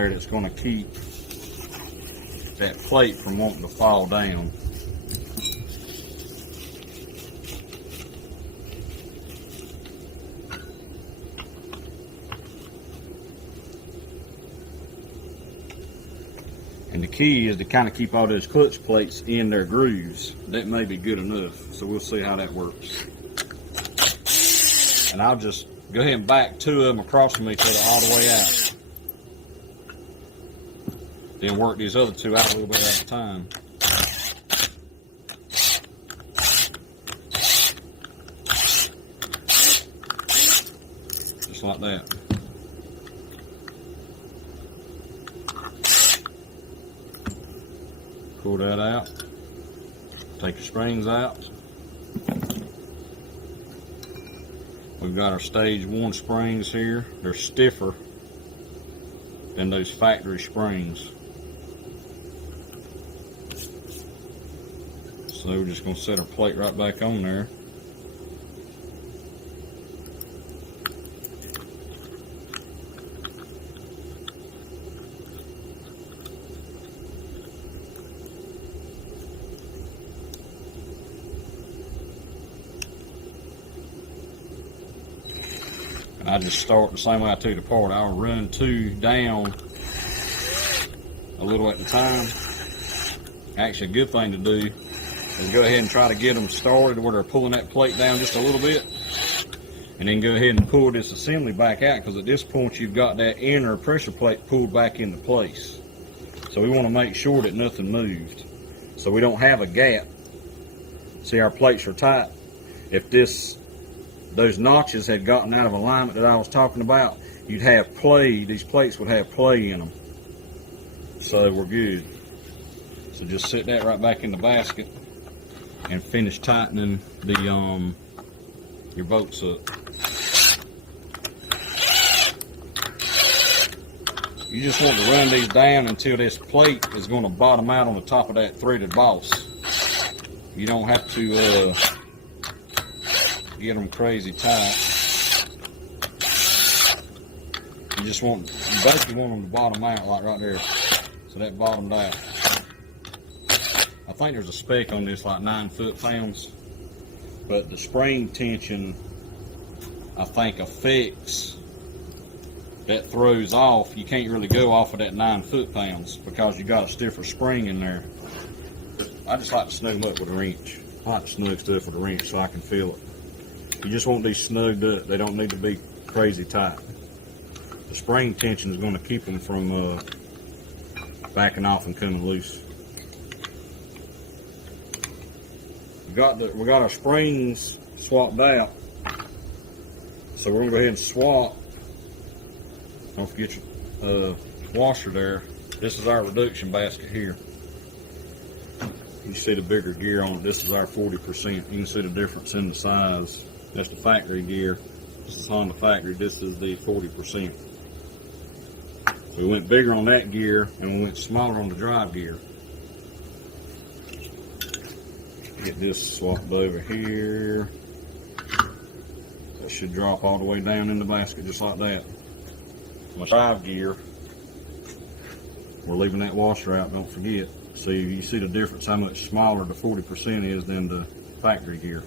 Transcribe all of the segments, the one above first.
there that's going to keep that plate from wanting to fall down. And the key is to kind of keep all those clutch plates in their grooves. That may be good enough, so we'll see how that works. And I'll just go ahead and back 2 of them across from each other all the way out. Then work these other 2 out a little bit at a time. Just like that. Pull that out. Take the springs out. We've got our stage 1 springs here. They're stiffer than those factory springs. So we're just going to set our plate right back on there. I just start the same way I took it apart. I'll run 2 down a little at a time. Actually, a good thing to do is go ahead and try to get them started where they're pulling that plate down just a little bit. And then go ahead and pull this assembly back out, because at this point you've got that inner pressure plate pulled back into place. So we want to make sure that nothing moved, so we don't have a gap. See, our plates are tight. If those notches had gotten out of alignment that I was talking about, you'd have play, these plates would have play in them. So we're good. So just set that right back in the basket and finish tightening the your bolts up. You just want to run these down until this plate is going to bottom out on the top of that threaded boss. You don't have to get them crazy tight. You basically want them to bottom out, like right there. So that bottomed out. I think there's a spec on this, like 9 foot-pounds, but the spring tension, I think, affects, that throws off. You can't really go off of that 9 foot-pounds because you got a stiffer spring in there. I just like to snug them up with a wrench. I like to snug stuff with a wrench so I can feel it. You just want these snugged up. They don't need to be crazy tight. The spring tension is going to keep them from backing off and coming loose. We got our springs swapped out, so we're going to go ahead and swap. Don't forget your washer there. This is our reduction basket here. You see the bigger gear on it. This is our 40%. You can see the difference in the size. That's the factory gear. This is Honda factory. This is the 40%. So we went bigger on that gear and we went smaller on the drive gear. Get this swapped over here. That should drop all the way down in the basket just like that. My drive gear, we're leaving that washer out, don't forget. See, you see the difference, how much smaller the 40% is than the factory gear.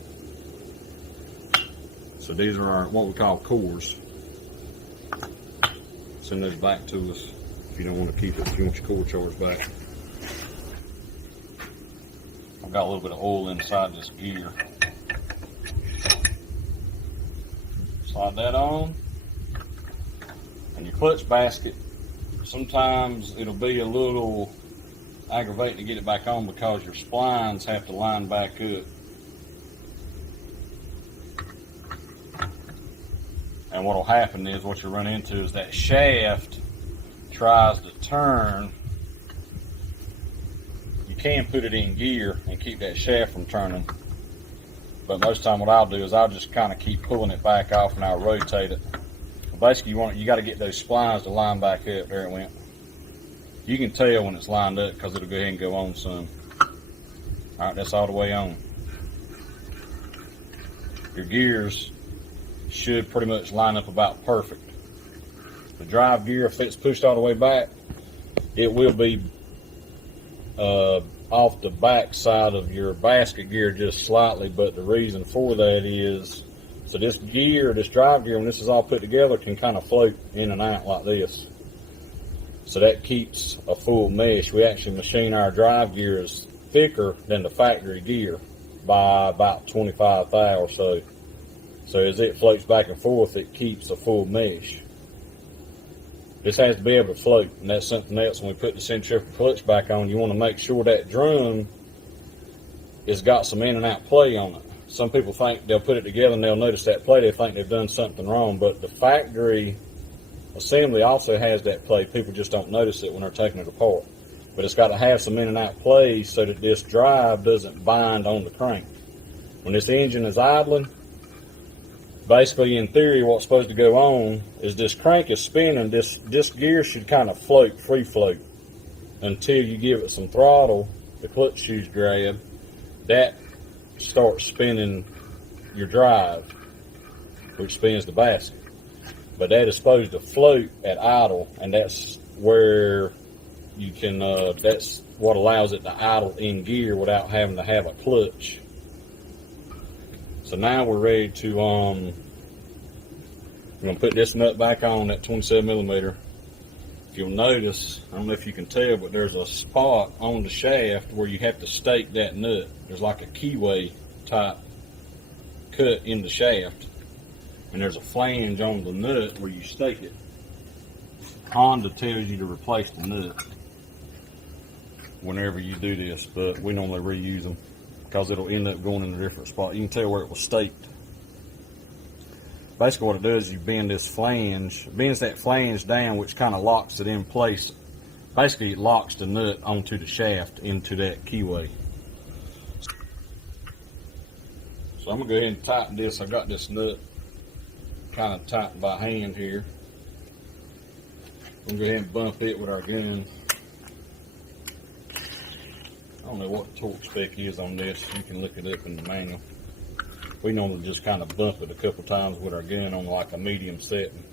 So these are our, what we call cores. Send those back to us if you don't want to keep it, if you want your core charge back. I've got a little bit of oil inside this gear. Slide that on. And your clutch basket, sometimes it'll be a little aggravating to get it back on because your splines have to line back up. And what will happen is, what you run into is that shaft tries to turn. You can put it in gear and keep that shaft from turning, but most of the time what I'll do is I'll just kind of keep pulling it back off and I'll rotate it. Basically, you got to get those splines to line back up. There it went. You can tell when it's lined up because it'll go ahead and go on some. All right, that's all the way on. Your gears should pretty much line up about perfect. The drive gear, if it's pushed all the way back, it will be off the back side of your basket gear just slightly, but the reason for that is, so this gear, this drive gear, when this is all put together, can kind of float in and out like this. So that keeps a full mesh. We actually machine our drive gears thicker than the factory gear by about 25 thou or so. So as it floats back and forth, it keeps a full mesh. This has to be able to float, and that's something else. When we put the centrifugal clutch back on, you want to make sure that drum has got some in and out play on it. Some people think they'll put it together and they'll notice that play, they think they've done something wrong, but the factory assembly also has that play. People just don't notice it when they're taking it apart. But it's got to have some in and out play so that this drive doesn't bind on the crank. When this engine is idling, basically, in theory, what's supposed to go on is this crank is spinning. This gear should kind of float, free float, until you give it some throttle. The clutch shoes grab. That starts spinning your drive, which spins the basket. But that is supposed to float at idle, and that's where you can. That's what allows it to idle in gear without having to have a clutch. So now we're ready to, we're going to put this nut back on, that 27 millimeter. If you'll notice, I don't know if you can tell, but there's a spot on the shaft where you have to stake that nut. There's like a keyway type cut in the shaft, and there's a flange on the nut where you stake it. Honda tells you to replace the nut whenever you do this, but we normally reuse them, because it'll end up going in a different spot. You can tell where it was staked. Basically what it does is you bend this flange, bends that flange down, which kind of locks it in place. Basically it locks the nut onto the shaft into that keyway. So I'm going to go ahead and tighten this. I got this nut kind of tightened by hand here. I'm going to go ahead and bump it with our gun. I don't know what the torque spec is on this. You can look it up in the manual. We normally just kind of bump it a couple times with our gun on like a medium setting.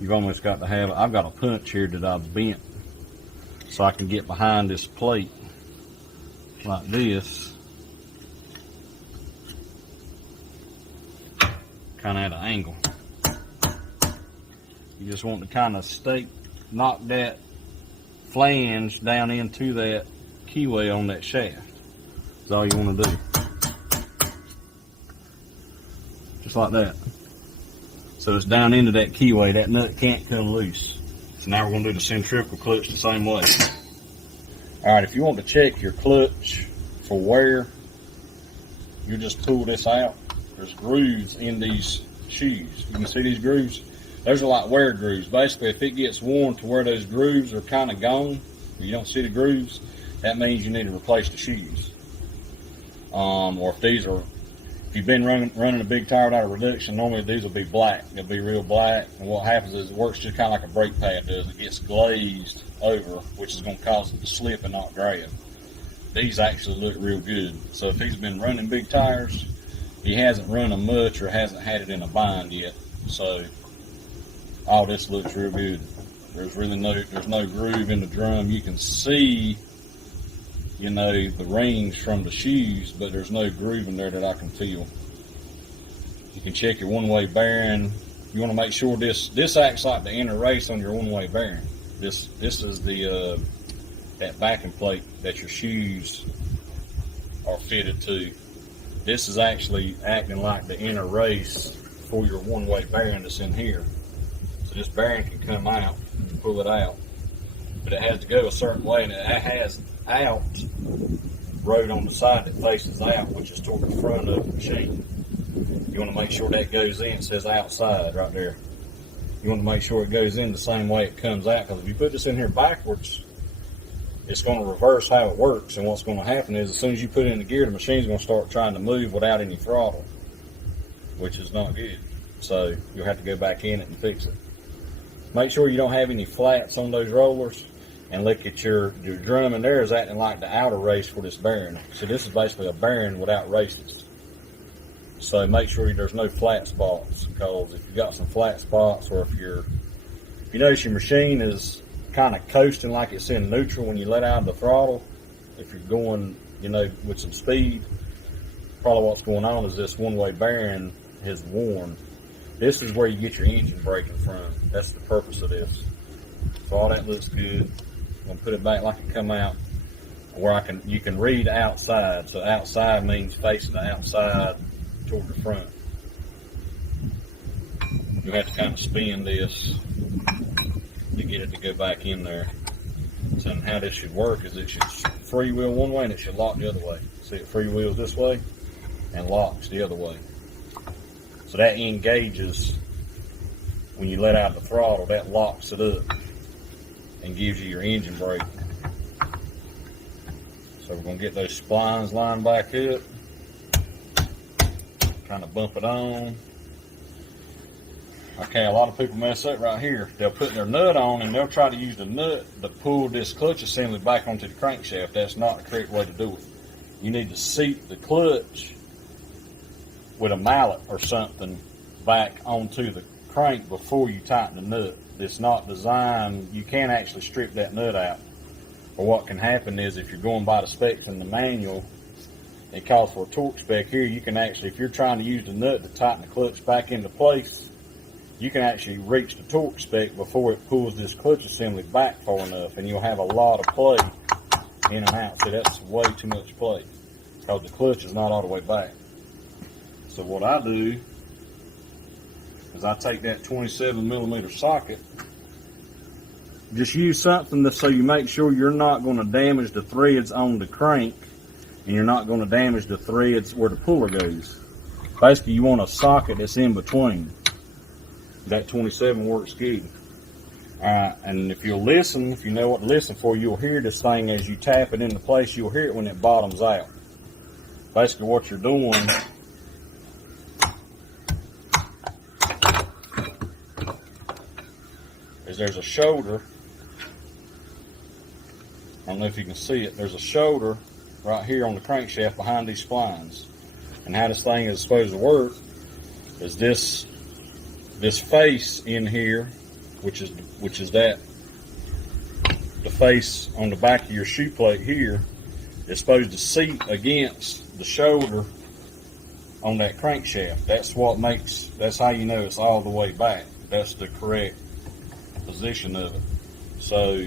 You've almost got to have, I've got a punch here that I've bent so I can get behind this plate like this, kind of at an angle. You just want to kind of knock that flange down into that keyway on that shaft. That's all you want to do. Just like that. So it's down into that keyway. That nut can't come loose. So now we're going to do the centrifugal clutch the same way. Alright, if you want to check your clutch for wear, you just pull this out. There's grooves in these shoes. You can see these grooves? Those are like wear grooves. Basically, if it gets worn to where those grooves are kind of gone, you don't see the grooves, that means you need to replace the shoes. Or if you've been running a big tire without a reduction, normally these will be black. They'll be real black. And what happens is it works just kind of like a brake pad does. It gets glazed over, which is going to cause it to slip and not grab. These actually look real good. So if he's been running big tires, he hasn't run them much or hasn't had it in a bind yet. So all this looks real good. There's no groove in the drum. You can see, you know, the rings from the shoes, but there's no groove in there that I can feel. You can check your one-way bearing. You want to make sure this acts like the inner race on your one-way bearing. This is the that backing plate that your shoes are fitted to. This is actually acting like the inner race for your one-way bearing that's in here. So this bearing can come out and pull it out, but it has to go a certain way, and it has out road on the side that faces out, which is toward the front of the machine. You want to make sure that goes in. It says outside right there. You want to make sure it goes in the same way it comes out, because if you put this in here backwards, it's going to reverse how it works. And what's going to happen is as soon as you put it in the gear, the machine's going to start trying to move without any throttle, which is not good. So you'll have to go back in it and fix it. Make sure you don't have any flats on those rollers, and look at your drum in there is acting like the outer race for this bearing. So this is basically a bearing without races. So make sure there's no flat spots, because if you got some flat spots, or if you notice your machine is kind of coasting like it's in neutral when you let out the throttle, if you're going, you know, with some speed, probably what's going on is this one-way bearing has worn. This is where you get your engine braking from. That's the purpose of this. So all that looks good. I'm gonna put it back like it come out, where you can read outside. So outside means facing the outside toward the front. You have to kind of spin this to get it to go back in there. So how this should work is it should freewheel one way and it should lock the other way. See, it freewheels this way and locks the other way. So that engages when you let out the throttle, that locks it up and gives you your engine brake. So we're going to get those splines lined back up, kind of bump it on. Okay, a lot of people mess up right here. They'll put their nut on and they'll try to use the nut to pull this clutch assembly back onto the crankshaft. That's not the correct way to do it. You need to seat the clutch with a mallet or something back onto the crank before you tighten the nut. It's not designed, you can't actually strip that nut out. Or what can happen is, if you're going by the specs in the manual, it calls for a torque spec. Here you can actually, if you're trying to use the nut to tighten the clutch back into place, you can actually reach the torque spec before it pulls this clutch assembly back far enough, and you'll have a lot of play in and out. See, that's way too much play, because the clutch is not all the way back. So what I do is I take that 27mm socket, just use something so you make sure you're not going to damage the threads on the crank, and you're not going to damage the threads where the puller goes. Basically, you want a socket that's in between. That 27 works good. And if you'll listen, if you know what to listen for, you'll hear this thing as you tap it into place. You'll hear it when it bottoms out. Basically what you're doing is there's a shoulder. I don't know if you can see it. There's a shoulder right here on the crankshaft behind these splines. And how this thing is supposed to work is this face in here, which is the face on the back of your shoe plate here, is supposed to seat against the shoulder on that crankshaft. That's how you know it's all the way back. That's the correct position of it. So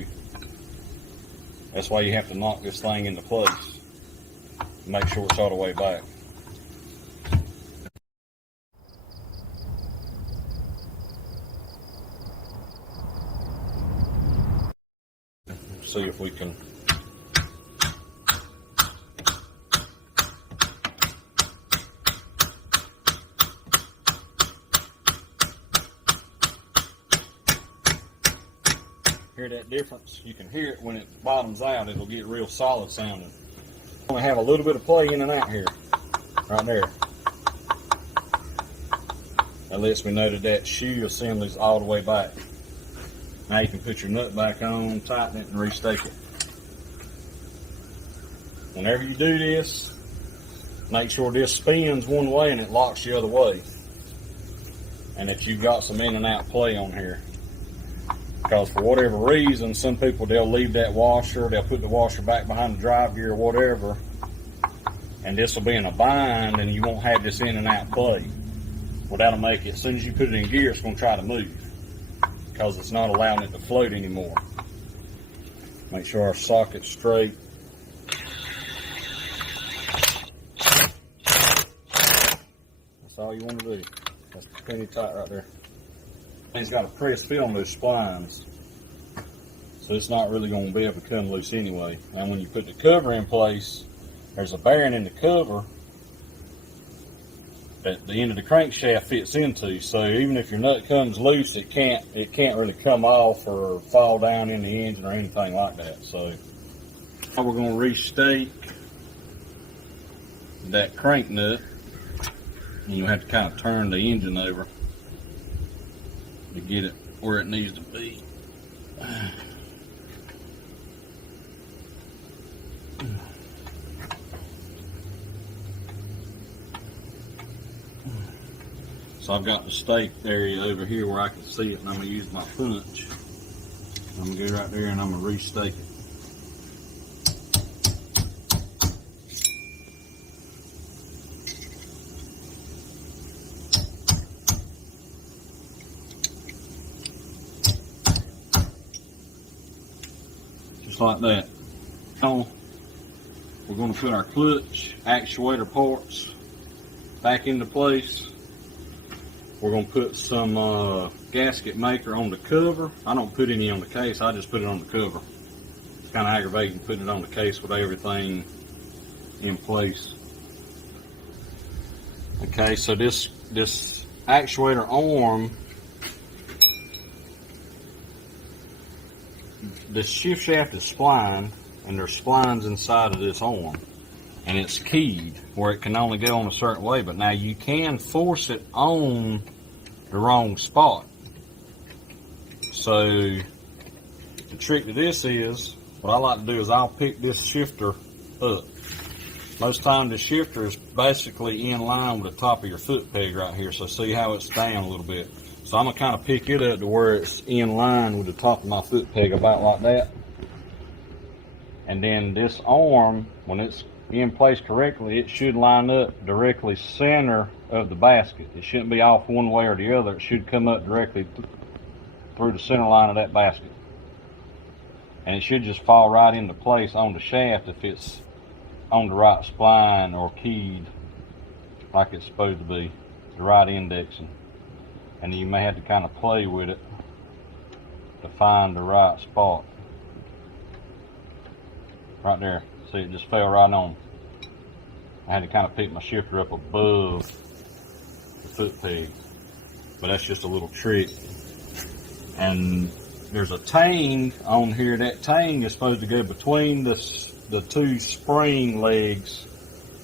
that's why you have to knock this thing into place. Make sure it's all the way back. See if we can hear that difference. You can hear it when it bottoms out. It'll get real solid sounding. I'm going to have a little bit of play in and out here, right there. That lets me know that shoe assembly is all the way back. Now you can put your nut back on, tighten it, and restake it. Whenever you do this, make sure this spins one way and it locks the other way. And that you've got some in and out play on here. Because for whatever reason, some people, they'll leave that washer, they'll put the washer back behind the drive gear or whatever, and this will be in a bind and you won't have this in and out play. Well, that'll make it, as soon as you put it in gear, it's going to try to move, because it's not allowing it to float anymore. Make sure our socket's straight. That's all you want to do. That's plenty tight right there. It's got a press fit on those splines, so it's not really going to be able to come loose anyway. And when you put the cover in place, there's a bearing in the cover that the end of the crankshaft fits into. So even if your nut comes loose, it can't really come off or fall down in the engine or anything like that. So now we're going to restake that crank nut, and you'll have to kind of turn the engine over to get it where it needs to be. So I've got the stake area over here where I can see it, and I'm going to use my punch. I'm going to go right there and I'm going to restake it. Just like that. Now, we're going to put our clutch actuator parts back into place. We're going to put some gasket maker on the cover. I don't put any on the case, I just put it on the cover. It's kind of aggravating putting it on the case with everything in place. Okay, so this actuator arm, the shift shaft is splined, and there's splines inside of this arm, and it's keyed where it can only go on a certain way, but now you can force it on the wrong spot. So the trick to this is, what I like to do is I'll pick this shifter up. Most times the shifter is basically in line with the top of your foot peg right here, so see how it's down a little bit. So I'm going to kind of pick it up to where it's in line with the top of my foot peg, about like that. And then this arm, when it's in place correctly, it should line up directly center of the basket. It shouldn't be off one way or the other. It should come up directly through the center line of that basket. And it should just fall right into place on the shaft if it's on the right spline or keyed like it's supposed to be, the right indexing. And you may have to kind of play with it to find the right spot. Right there, see, it just fell right on. I had to kind of pick my shifter up above the foot peg, but that's just a little trick. And there's a tang on here. That tang is supposed to go between the two spring legs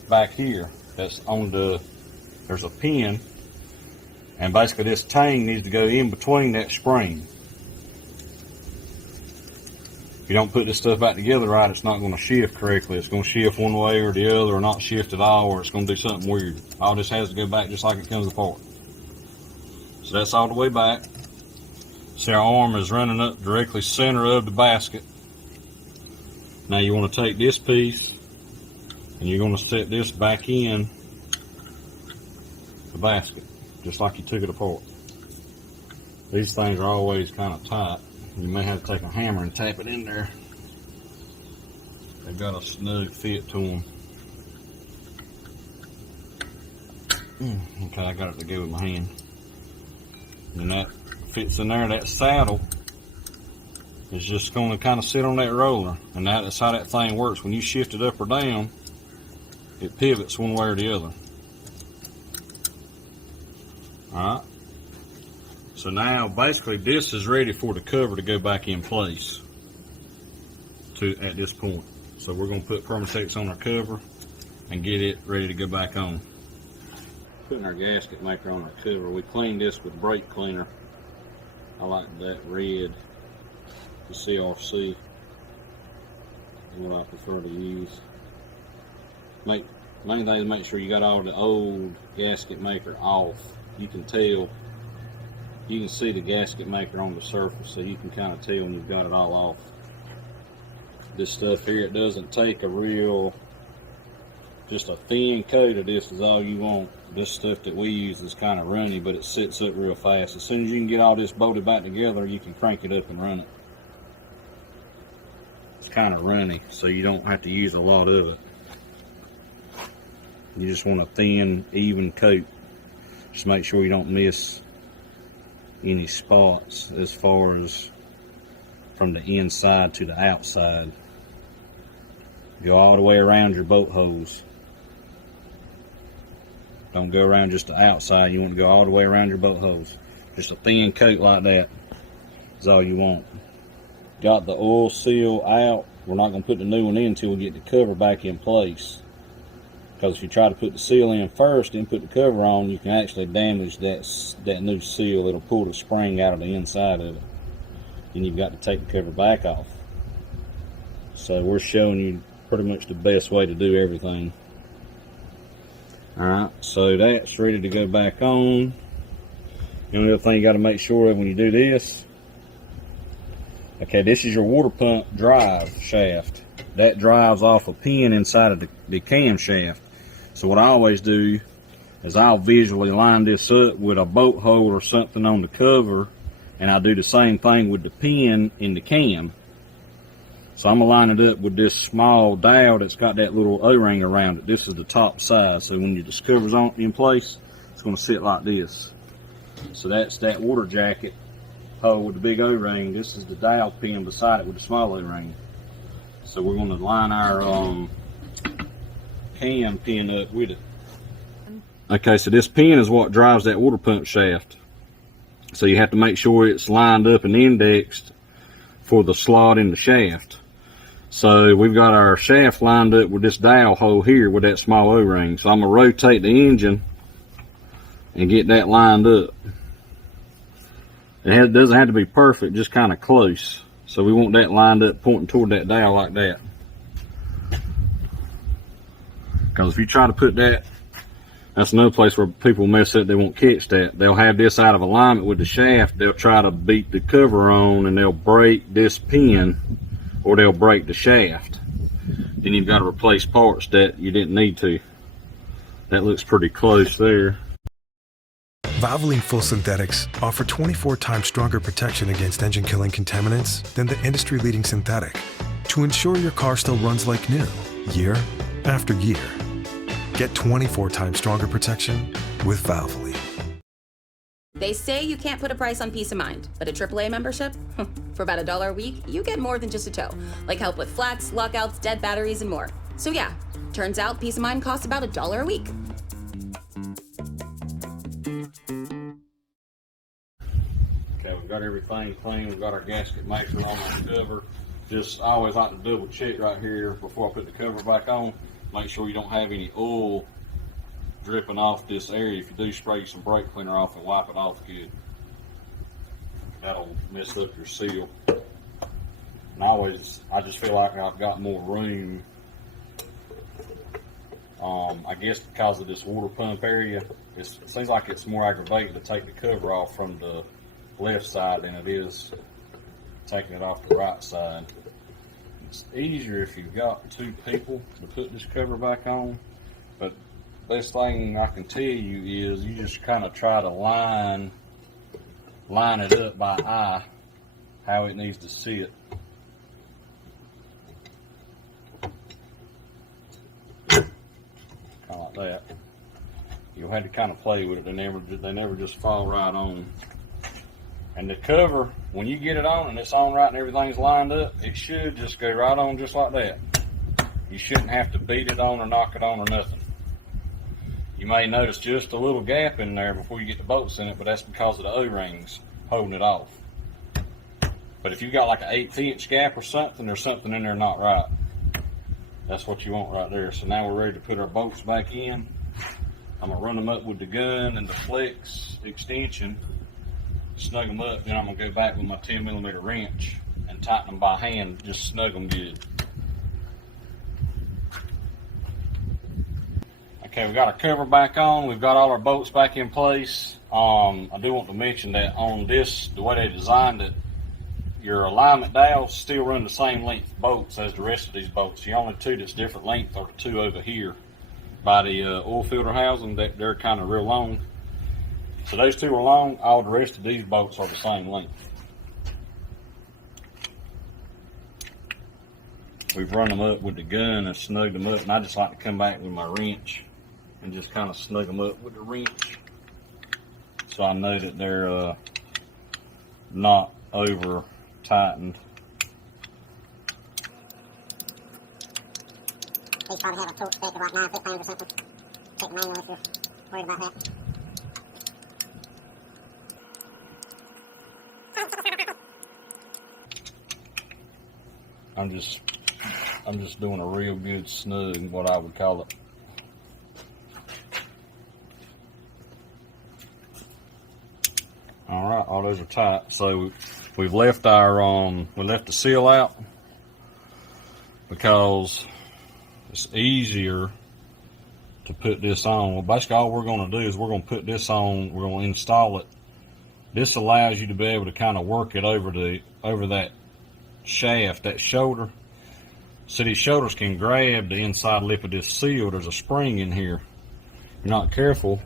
back here. That's on there's a pin, and basically this tang needs to go in between that spring. If you don't put this stuff back together right, it's not going to shift correctly. It's going to shift one way or the other, or not shift at all, or it's going to do something weird. All this has to go back just like it comes apart. So that's all the way back. See, our arm is running up directly center of the basket. Now you want to take this piece and you're going to set this back in the basket, just like you took it apart. These things are always kind of tight. You may have to take a hammer and tap it in there. They've got a snug fit to them. Okay, I got it to go with my hand. And that fits in there. That saddle is just going to kind of sit on that roller. And that's how that thing works. When you shift it up or down, it pivots one way or the other. Alright. So now basically this is ready for the cover to go back in place at this point. So we're going to put Permatex on our cover and get it ready to go back on. Putting our gasket maker on our cover. We cleaned this with brake cleaner. I like that red, the CRC is what I prefer to use. Main thing is make sure you got all the old gasket maker off. You can tell. You can see the gasket maker on the surface, so you can kind of tell when you've got it all off. This stuff here, it doesn't take just a thin coat of this is all you want. This stuff that we use is kind of runny, but it sits up real fast. As soon as you can get all this bolted back together, you can crank it up and run it. It's kind of runny, so you don't have to use a lot of it. You just want a thin, even coat. Just make sure you don't miss any spots as far as from the inside to the outside. Go all the way around your bolt hose. Don't go around just the outside. You want to go all the way around your bolt hose. Just a thin coat like that is all you want. Got the oil seal out. We're not going to put the new one in until we get the cover back in place. Because if you try to put the seal in first and put the cover on, you can actually damage that new seal. It'll pull the spring out of the inside of it. Then you've got to take the cover back off. So we're showing you pretty much the best way to do everything. Alright, so that's ready to go back on. The only other thing you got to make sure of when you do this, okay, this is your water pump drive shaft. That drives off a pin inside of the camshaft. So what I always do is I'll visually line this up with a bolt hole or something on the cover, and I do the same thing with the pin in the cam. So I'm gonna line it up with this small dowel that's got that little O-ring around it. This is the top side, so when this cover's on in place, it's gonna sit like this. So that's that water jacket hole with the big O-ring. This is the dowel pin beside it with the small O-ring. So we're gonna line our cam pin up with it. Okay, so this pin is what drives that water pump shaft. So you have to make sure it's lined up and indexed for the slot in the shaft. So we've got our shaft lined up with this dowel hole here with that small O-ring. So I'm gonna rotate the engine and get that lined up. It doesn't have to be perfect, just kind of close. So we want that lined up pointing toward that dowel like that. Because if you try to put that, that's another place where people mess up, they won't catch that. They'll have this out of alignment with the shaft, they'll try to beat the cover on and they'll break this pin or they'll break the shaft. Then you've got to replace parts that you didn't need to. That looks pretty close there. Valvoline Full Synthetics offer 24 times stronger protection against engine-killing contaminants than the industry-leading synthetic to ensure your car still runs like new, year after year. Get 24 times stronger protection with Valvoline. They say you can't put a price on peace of mind, but a AAA membership? For about $1 a week, you get more than just a tow, like help with flats, lockouts, dead batteries, and more. So yeah, turns out peace of mind costs about $1 a week. Okay, we've got everything clean. We've got our gasket maker on the cover. Just, I always like to double check right here before I put the cover back on. Make sure you don't have any oil dripping off this area. If you do, spray some brake cleaner off and wipe it off good. That'll mess up your seal. And I just feel like I've got more room. I guess because of this water pump area, it seems like it's more aggravating to take the cover off from the left side than it is taking it off the right side. It's easier if you've got two people to put this cover back on, but best thing I can tell you is you just kind of try to line it up by eye how it needs to sit. Kind of like that. You'll have to kind of play with it. They never just fall right on. And the cover, when you get it on and it's on right and everything's lined up, it should just go right on just like that. You shouldn't have to beat it on or knock it on or nothing. You may notice just a little gap in there before you get the bolts in it, but that's because of the O-rings holding it off. But if you've got like an 1/8 inch gap or something, there's something in there not right. That's what you want right there. So now we're ready to put our bolts back in. I'm gonna run them up with the gun and the flex extension, snug them up, then I'm gonna go back with my 10mm wrench and tighten them by hand, just snug them good. Okay, we got our cover back on, we've got all our bolts back in place. I do want to mention that on this, the way they designed it, your alignment dowels still run the same length bolts as the rest of these bolts. The only two that's different length are the two over here by the oil filter housing. They're kind of real long. So those two are long, all the rest of these bolts are the same length. We've run them up with the gun and snugged them up, and I just like to come back with my wrench and just kind of snug them up with the wrench so I know that they're not over tightened. These probably have a torque spec of like 9 foot pounds or something. Check the manual if you're worried about that. I'm just doing a real good snug, what I would call it. All right, all those are tight. So we've left our we left the seal out because it's easier to put this on. Well, basically all we're going to do is we're going to put this on, we're going to install it This allows you to be able to kind of work it over that shaft, that shoulder. So these shoulders can grab the inside lip of this seal. There's a spring in here. If you're not careful,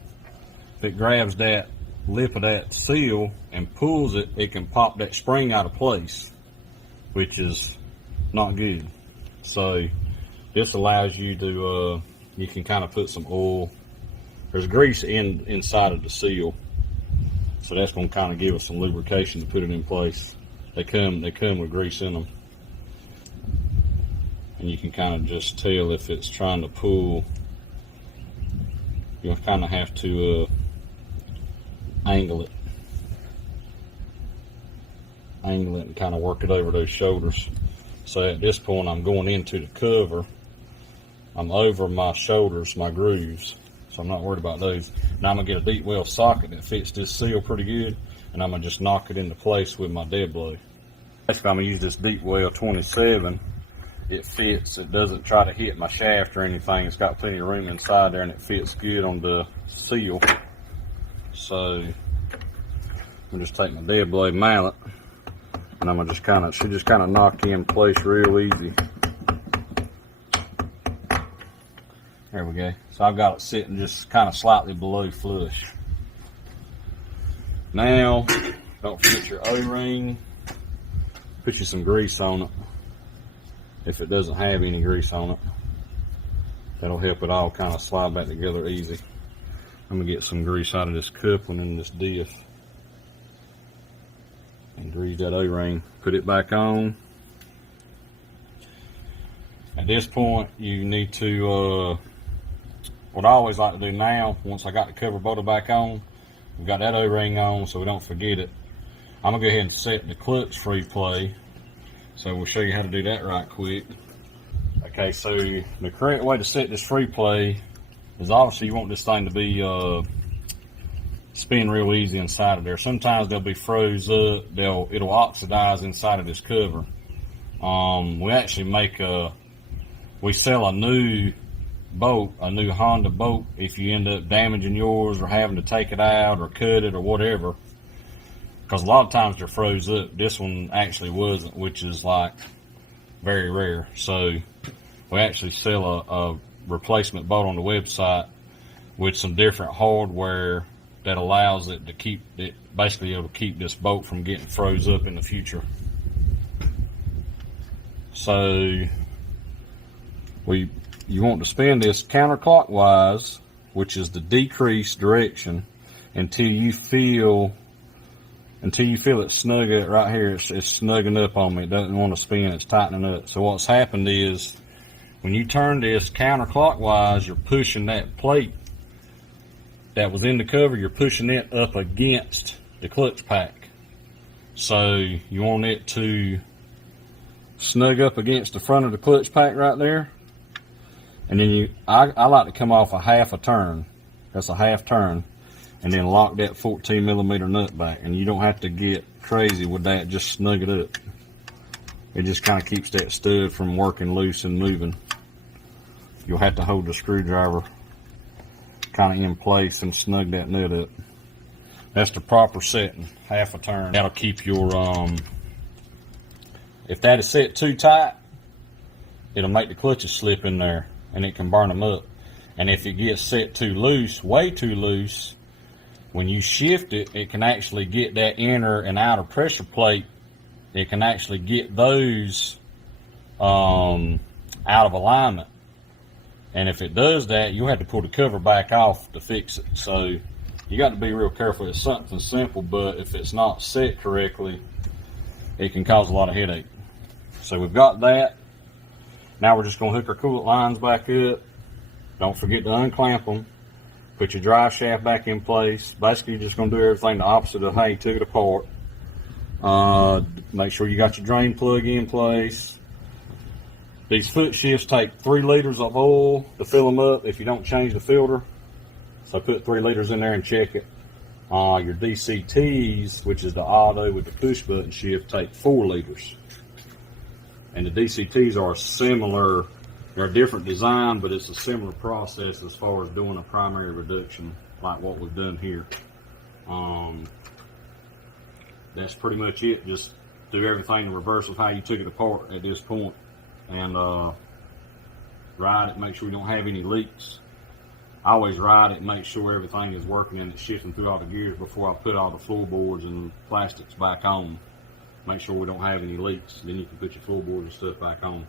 if it grabs that lip of that seal and pulls it, it can pop that spring out of place, which is not good. So this allows you to, you can kind of put some oil. There's grease inside of the seal, so that's going to kind of give us some lubrication to put it in place. They come with grease in them, and you can kind of just tell if it's trying to pull. You'll kind of have to angle it and kind of work it over those shoulders. So at this point, I'm going into the cover. I'm over my shoulders, my grooves, so I'm not worried about those. Now I'm gonna get a deep well socket that fits this seal pretty good, and I'm gonna just knock it into place with my dead blow. Basically, I'm gonna use this deep well 27. It fits. It doesn't try to hit my shaft or anything. It's got plenty of room inside there, and it fits good on the seal. So I'm just take my dead blade mallet, and I'm gonna just kind of, should just kind of knock in place real easy. There we go. So I've got it sitting just kind of slightly below flush. Now, don't forget your O-ring. Put you some grease on it. If it doesn't have any grease on it, that'll help it all kind of slide back together easy. I'm gonna get some grease out of this coupling and this diff, and grease that O-ring. Put it back on. At this point, you need to, what I always like to do now, once I got the cover bolted back on, we've got that O-ring on so we don't forget it. I'm gonna go ahead and set the clutch free play. So we'll show you how to do that right quick. Okay, so the correct way to set this free play is obviously you want this thing to be spin real easy inside of there. Sometimes they'll be froze up. It'll oxidize inside of this cover. We actually we sell a new bolt, a new Honda bolt, if you end up damaging yours or having to take it out or cut it or whatever. Because a lot of times they're froze up. This one actually wasn't, which is like very rare. So we actually sell a replacement bolt on the website with some different hardware that allows it to keep it, basically it'll keep this bolt from getting froze up in the future. So you want to spin this counterclockwise, which is the decrease direction, until you feel it snug it right here. It's snugging up on me. It doesn't want to spin. It's tightening up. So what's happened is when you turn this counterclockwise, you're pushing that plate that was in the cover, you're pushing it up against the clutch pack. So you want it to snug up against the front of the clutch pack right there. And then I like to come off a half a turn. That's a half turn. And then lock that 14 millimeter nut back. And you don't have to get crazy with that, just snug it up. It just kind of keeps that stud from working loose and moving. You'll have to hold the screwdriver kind of in place and snug that nut up. That's the proper setting, half a turn. That'll keep your, if that is set too tight, it'll make the clutches slip in there and it can burn them up. And if it gets set too loose, way too loose, when you shift it, it can actually get that inner and outer pressure plate. It can actually get those out of alignment. And if it does that, you'll have to pull the cover back off to fix it. So you got to be real careful. It's something simple, but if it's not set correctly, it can cause a lot of headache. So we've got that. Now we're just going to hook our coolant lines back up. Don't forget to unclamp them. Put your drive shaft back in place. Basically, you're just going to do everything the opposite of how you took it apart. Make sure you got your drain plug in place. These foot shifts take 3 liters of oil to fill them up if you don't change the filter. So put 3 liters in there and check it. Your DCTs, which is the auto with the push button shift, take 4 liters. And the DCTs are similar. They're a different design, but it's a similar process as far as doing a primary reduction like what we've done here. that's pretty much it. Just do everything in reverse of how you took it apart at this point, and ride it, make sure we don't have any leaks. I always ride it and make sure everything is working and it's shifting through all the gears before I put all the floorboards and plastics back on. Make sure we don't have any leaks. Then you can put your floorboards and stuff back on.